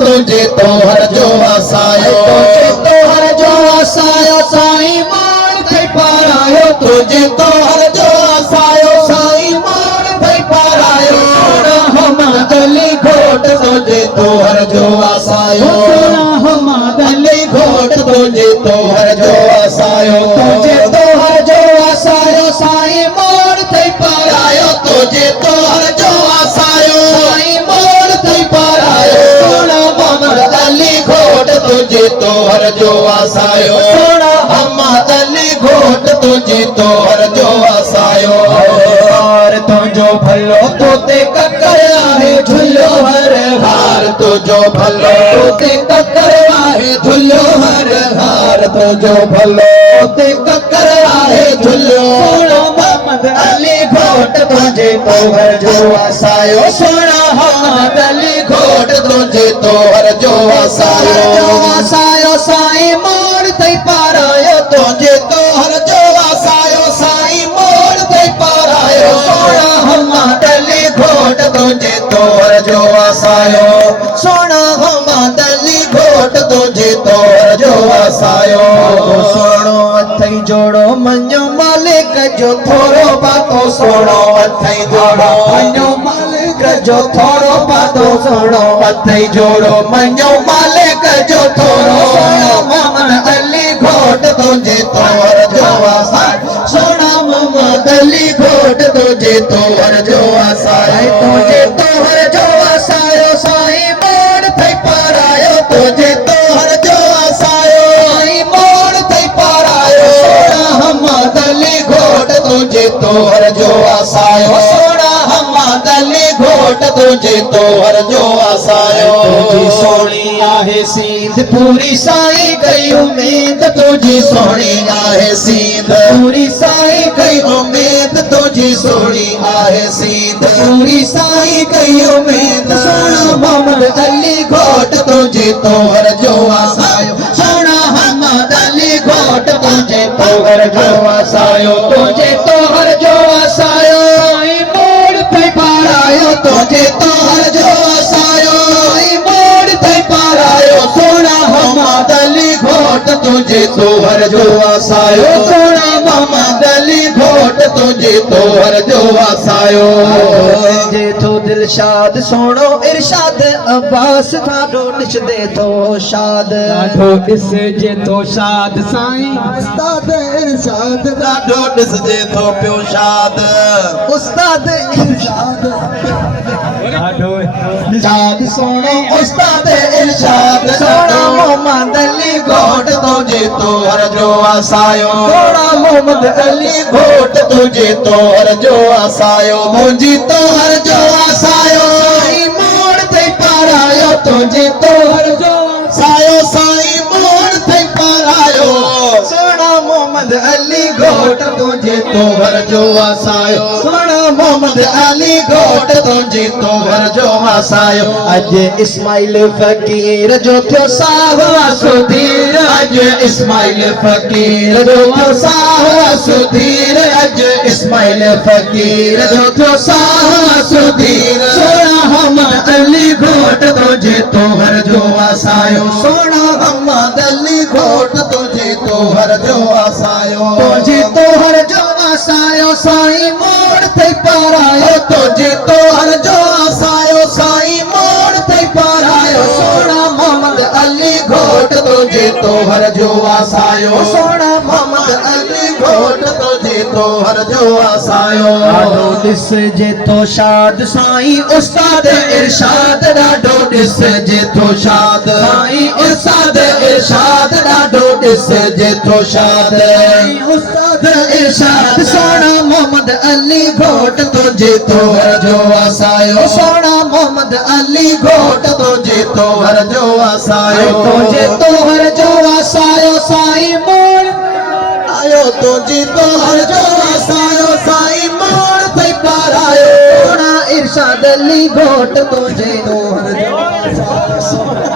तुझे तोहर जो वसायो तुझे तोहर जो वसायो साईं मोड़ थई पारायो तुझे तोहर जो वसायो साईं मोड़ थई पारायो सोना हमाद अली घोट तुझे तोहर जो वसायो सोना हमाद अली घोट तुझे तोहर जो वसायो तुझे तोहर जो वसायो साईं मोड़ थई पारायो तुझे तोहर जो वसायो साईं मोड़ थई पारायो सोना हमाद अली घोट तुझे तोहर जो वसायो सोना हमाद अली घोट तुझे तोहर जो वसायो हार तुझो भलो तोते ककर आहे झुल्लो हर हार तुझो भलो तोते ककर आहे झुल्लो हर हार तुझो भलो तोते ककर आहे झुल्लो सोना मोहम्मद अली घोट तुझे तोहर जो वसायो सोना मोहम्मद अली घोट तुझे तोहर जो वसायो साईं मोड़ थई पारायो तुझे तोहर जो वसायो साईं मोड़ थई पारायो सोना मोहम्मद अली घोट तुझे तोहर जो वसायो सोना मोहम्मद अली घोट तुझे तोहर जो वसायो सोनो अथई जोड़ो मञो मालिक जो थोरो बातो सोनो अथई जोड़ो मञो मालिक जो थोरो बातो सोनो अथई जोड़ो मञो मालिक जो थोरो सोना मोहम्मद अली घोट तुझे तोहर जो वसायो सोना मोहम्मद अली घोट तुझे तोहर जो वसायो तुझे तोहर जो वसायो साईं मोड़ थई पारायो तुझे तोहर जो वसायो साईं मोड़ थई पारायो सोना मोहम्मद अली घोट तुझे तोहर जो वसायो सोना मोहम्मद अली घोट तुझे तोहर जो वसायो तुझी सोनी आहे सींध पूरी साईं कई उम्मीद तुझी सोनी आहे सींध पूरी साईं कई उम्मीद तुझी सोनी आहे सींध पूरी साईं कई उम्मीद सोना मोहम्मद अली घोट तुझे तोहर जो वसायो सोना मोहम्मद अली घोट तुझे तोहर जो वसायो तुझे तोहर जो वसायो साईं मोड़ थई पारायो तुझे तोहर जो वसायो साईं मोड़ थई पारायो सोना मोहम्मद अली घोट तुझे तोहर जो वसायो सोना मोहम्मद अली घोट तुझे तोहर जो वसायो जे तो दिलशाद सोनो इरशाद अब्बास थाडो निश दे तो शाद ॾाढो ॾिस जे तो शाद साईं उस्ताद इरशाद ॾाढो ॾिस जे तो पियो शाद उस्ताद इरशाद ॾाढो शाद सोनो उस्ताद इरशाद सोना मोहम्मद अली घोट तुझे तोहर जो वसायो सोना मोहम्मद अली घोट तुझे तोहर जो वसायो मुंहिंजी तोहर जो वसायो साईं मोड़ थई पारायो तुझे तोहर जो वसायो साईं मोड़ थई पारायो सोना मोहम्मद अली घोट तुझे तोहर जो वसायो सोना मोहम्मद अली घोट तुझे तोहर जो वसायो अज इस्माइल फकीर जो थियो साहु सुधीर अज इस्माइल फकीर जो थियो साहु सुधीर अज इस्माइल फकीर जो थियो साहु सुधीर सोना मोहम्मद अली घोट तुझे तोहर जो वसायो सोना मोहम्मद अली घोट तुझे तोहर जो वसायो तुझे तोहर जो वसायो साईं मोड़ थई पारायो तुझे तोहर जो वसायो साईं मोड़ थई पारायो सोना मोहम्मद अली घोट तुझे तोहर जो वसायो सोना मोहम्मद अली घोट तुझे तोहर जो वसायो ॾाढो ॾिस जे तो शाद साईं उस्ताद इरशाद ॾाढो ॾिस जे तो शाद साईं उस्ताद इरशाद ॾाढो ॾिस जे तो शाद उस्ताद इरशाद सोना मोहम्मद अली घोट तुझे तोहर जो वसायो सोना मोहम्मद अली घोट तुझे तोहर जो वसायो तुझे तोहर जो वसायो साईं मोड़ आयो तुझे तोहर जो वसायो साईं मोड़ थई पारायो सोना इरशाद अली घोट तुझे तोहर जो वसायो